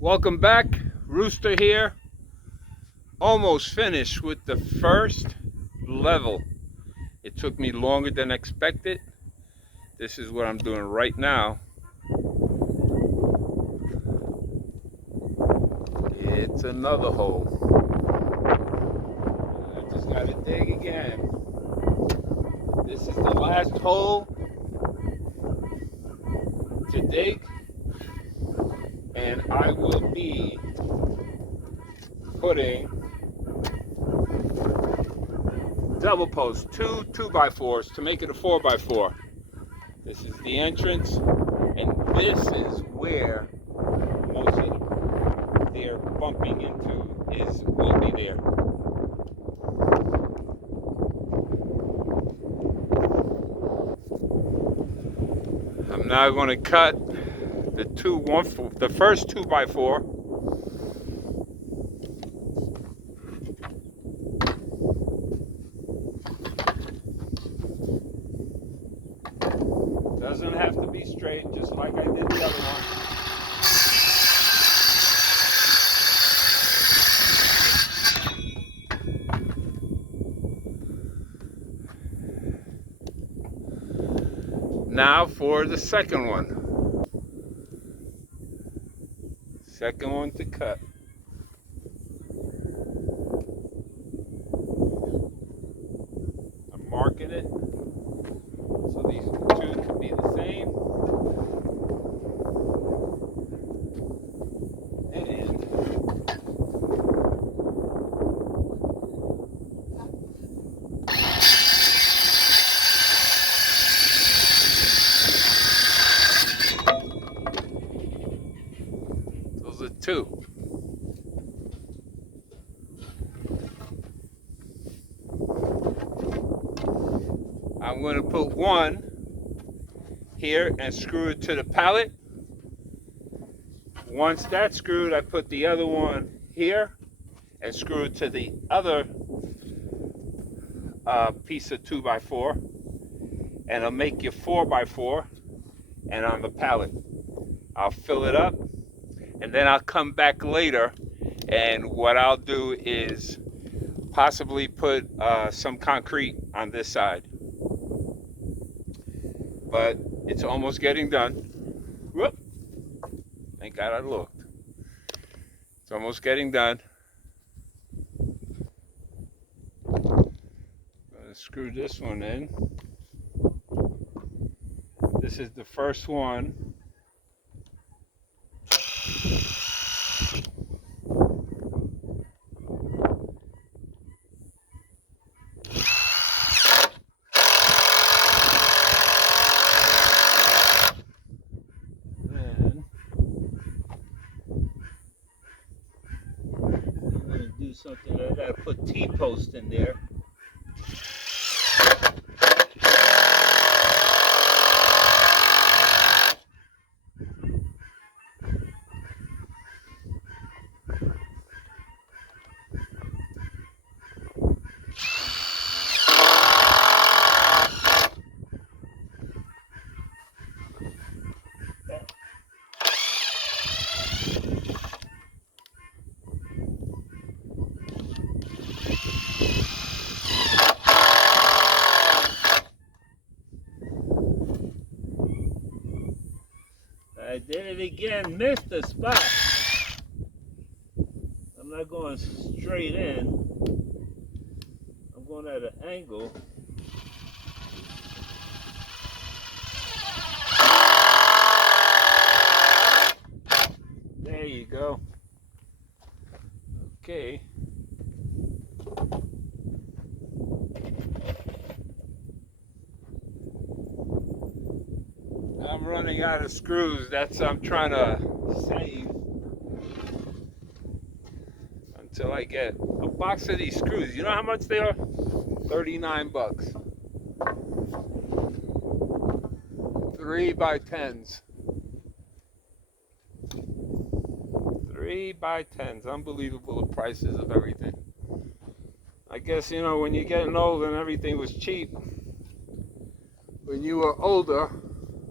Welcome back, Rooster here. Almost finished with the first level. It took me longer than expected. This is what I'm doing right now. It's another hole. I just gotta dig again. This is the last hole to dig, and I will be putting double posts, two 2x4s to make it a 4x4. This is the entrance, and this is where most of they're bumping into will be there. I'm now going to cut the first 2x4. Doesn't have to be straight, just like I did the other one. Now for the second one. Second one to cut. I'm marking it so these two can be the same. And those are two. I'm going to put one here and screw it to the pallet. Once that's screwed, I put the other one here and screw it to the other piece of 2x4, and I'll make you 4x4. And on the pallet, I'll fill it up, and then I'll come back later, and what I'll do is possibly put some concrete on this side. But it's almost getting done. Whoop! Thank God I looked. It's almost getting done. I'm gonna screw this one in. This is the first one. Do something. I gotta put T-post in there. I did it again, missed the spot. I'm not going straight in. I'm going at an angle. There you go. Okay. I'm running out of screws. I'm trying to save until I get a box of these screws. You know how much they are? 39 bucks. 3x10s. 3x10s. Unbelievable, the prices of everything. I guess, you know, when you're getting old and everything was cheap. When you were older,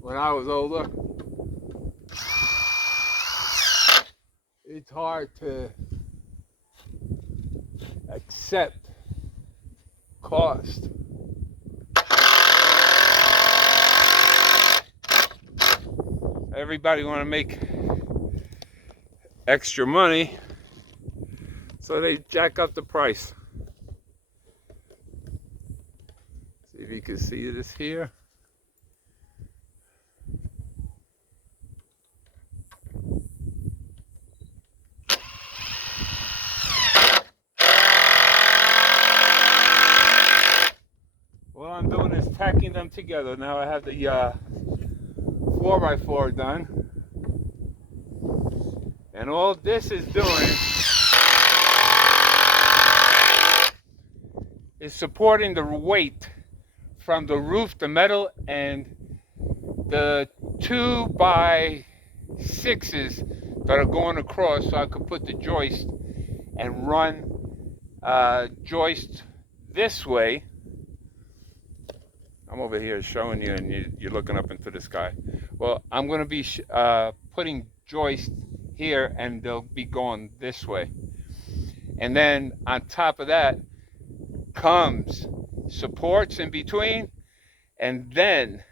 when I was older, it's hard to accept cost. Everybody want to make extra money, so they jack up the price. See if you can see this here. What I'm doing is tacking them together. Now I have the 4x4 done. And all this is doing is supporting the weight from the roof, the metal, and the 2x6s that are going across, so I could put the joist and run joist this way. I'm over here showing you, and you're looking up into the sky. Well, I'm going to be putting joist here, and they'll be going this way. And then on top of that comes supports in between, and then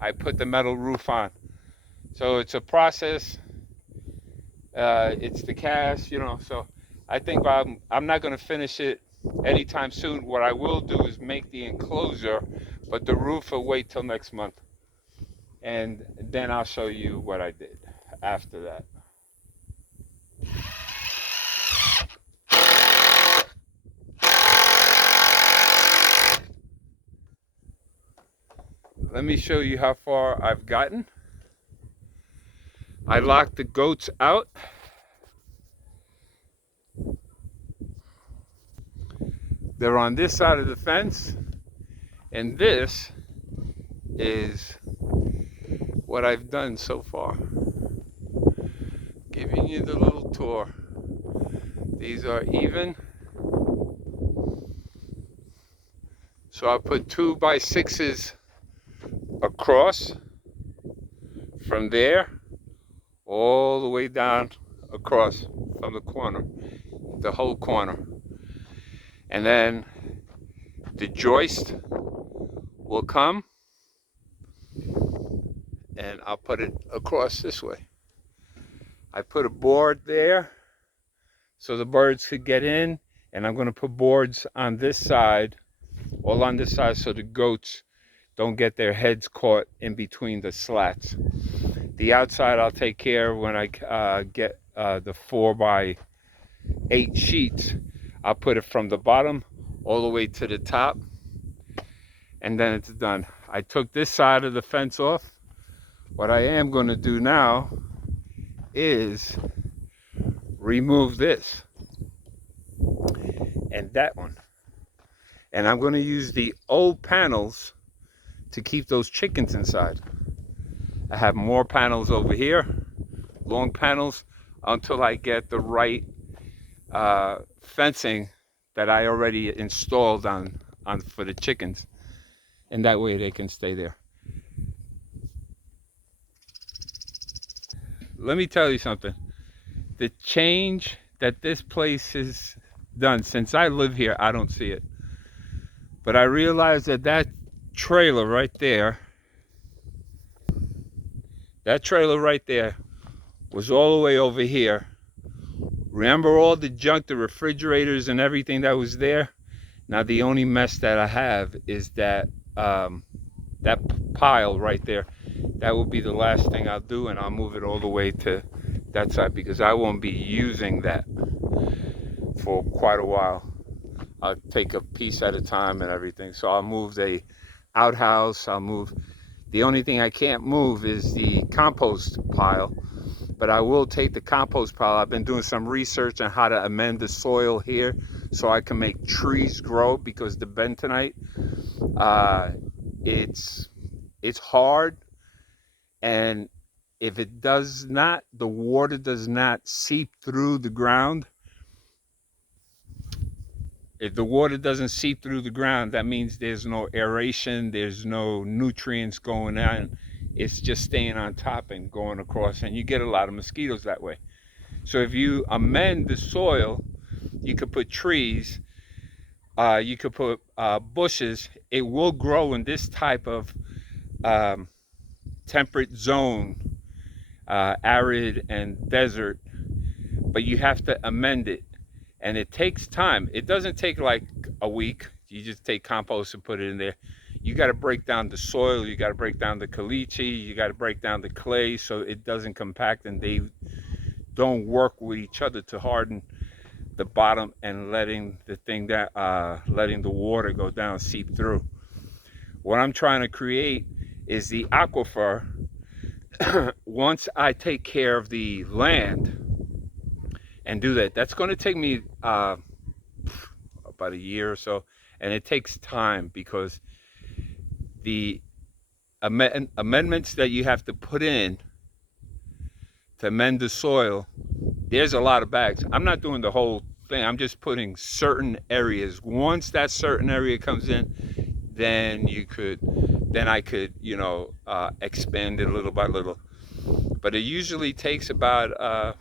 I put the metal roof on. So it's a process. It's the cast, so I think I'm not going to finish it anytime soon. What I will do is make the enclosure, but the roof will wait till next month. And then I'll show you what I did after that. Let me show you how far I've gotten. I locked the goats out. They're on this side of the fence, and this is what I've done so far. Giving you the little tour. These are even. So I put 2x6s across from there all the way down across from the corner, the whole corner. And then the joist will come, and I'll put it across this way. I put a board there so the birds could get in, and I'm going to put boards on this side, all on this side, so the goats don't get their heads caught in between the slats. The outside I'll take care of when I get the 4x8 sheets. I'll put it from the bottom all the way to the top, and then it's done. I took this side of the fence off. What I am going to do now is remove this and that one, and I'm going to use the old panels to keep those chickens inside. I have more panels over here, long panels, until I get the right fencing that I already installed on for the chickens, and that way they can stay there. Let me tell you something. The change that this place has done since I live here, I don't see it, but I realized that trailer right there, was all the way over here. Remember all the junk, the refrigerators and everything that was there? Now the only mess that I have is that pile right there. That will be the last thing I'll do, and I'll move it all the way to that side, because I won't be using that for quite a while. I'll take a piece at a time and everything. So I'll move the outhouse, the only thing I can't move is the compost pile, but I will take the compost pile. I've been doing some research on how to amend the soil here so I can make trees grow, because the bentonite, it's hard, and if the water does not seep through the ground, if the water doesn't seep through the ground, that means there's no aeration, there's no nutrients going on. It's just staying on top and going across, and you get a lot of mosquitoes that way. So if you amend the soil, you could put trees, you could put bushes. It will grow in this type of um, temperate zone, arid and desert, but you have to amend it. And it takes time. It doesn't take like a week. You just take compost and put it in there. You got to break down the soil. You got to break down the caliche. You got to break down the clay so it doesn't compact and they don't work with each other to harden the bottom and letting the thing that letting the water go down, seep through. What I'm trying to create is the aquifer. Once I take care of the land and do that, that's going to take me about a year or so, and it takes time because the amendments that you have to put in to amend the soil, there's a lot of bags. I'm not doing the whole thing. I'm just putting certain areas. Once that certain area comes in, then I could, expand it little by little. But it usually takes about a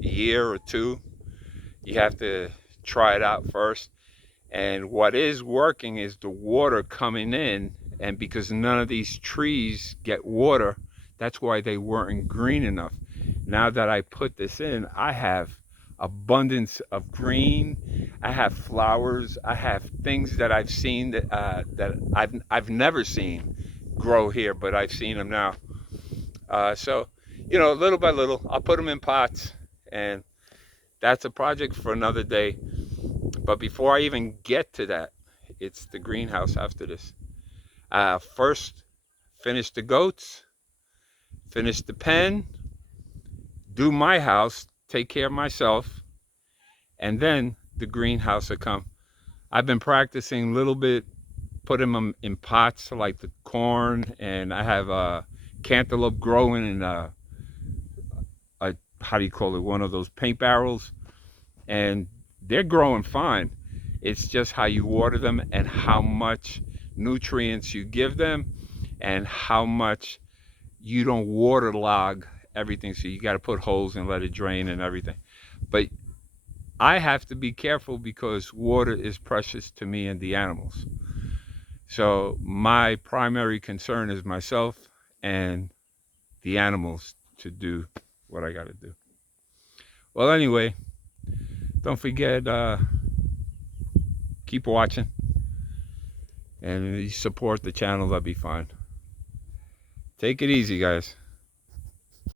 year or two. You have to try it out first. And what is working is the water coming in. And because none of these trees get water, that's why they weren't green enough. Now that I put this in, I have abundance of green. I have flowers. I have things that I've seen that I've never seen grow here, but I've seen them now. So, little by little, I'll put them in pots, and that's a project for another day. But before I even get to that, it's the greenhouse after this. First, finish the goats, finish the pen, do my house, take care of myself, and then the greenhouse will come. I've been practicing a little bit, putting them in pots like the corn, and I have cantaloupe growing in how do you call it, one of those paint barrels, and they're growing fine. It's just how you water them and how much nutrients you give them and how much you don't waterlog everything. So you got to put holes and let it drain and everything. But I have to be careful because water is precious to me and the animals. So my primary concern is myself and the animals to do what I got to do. Well, anyway, don't forget, keep watching and you support the channel. That'll be fine. Take it easy, guys.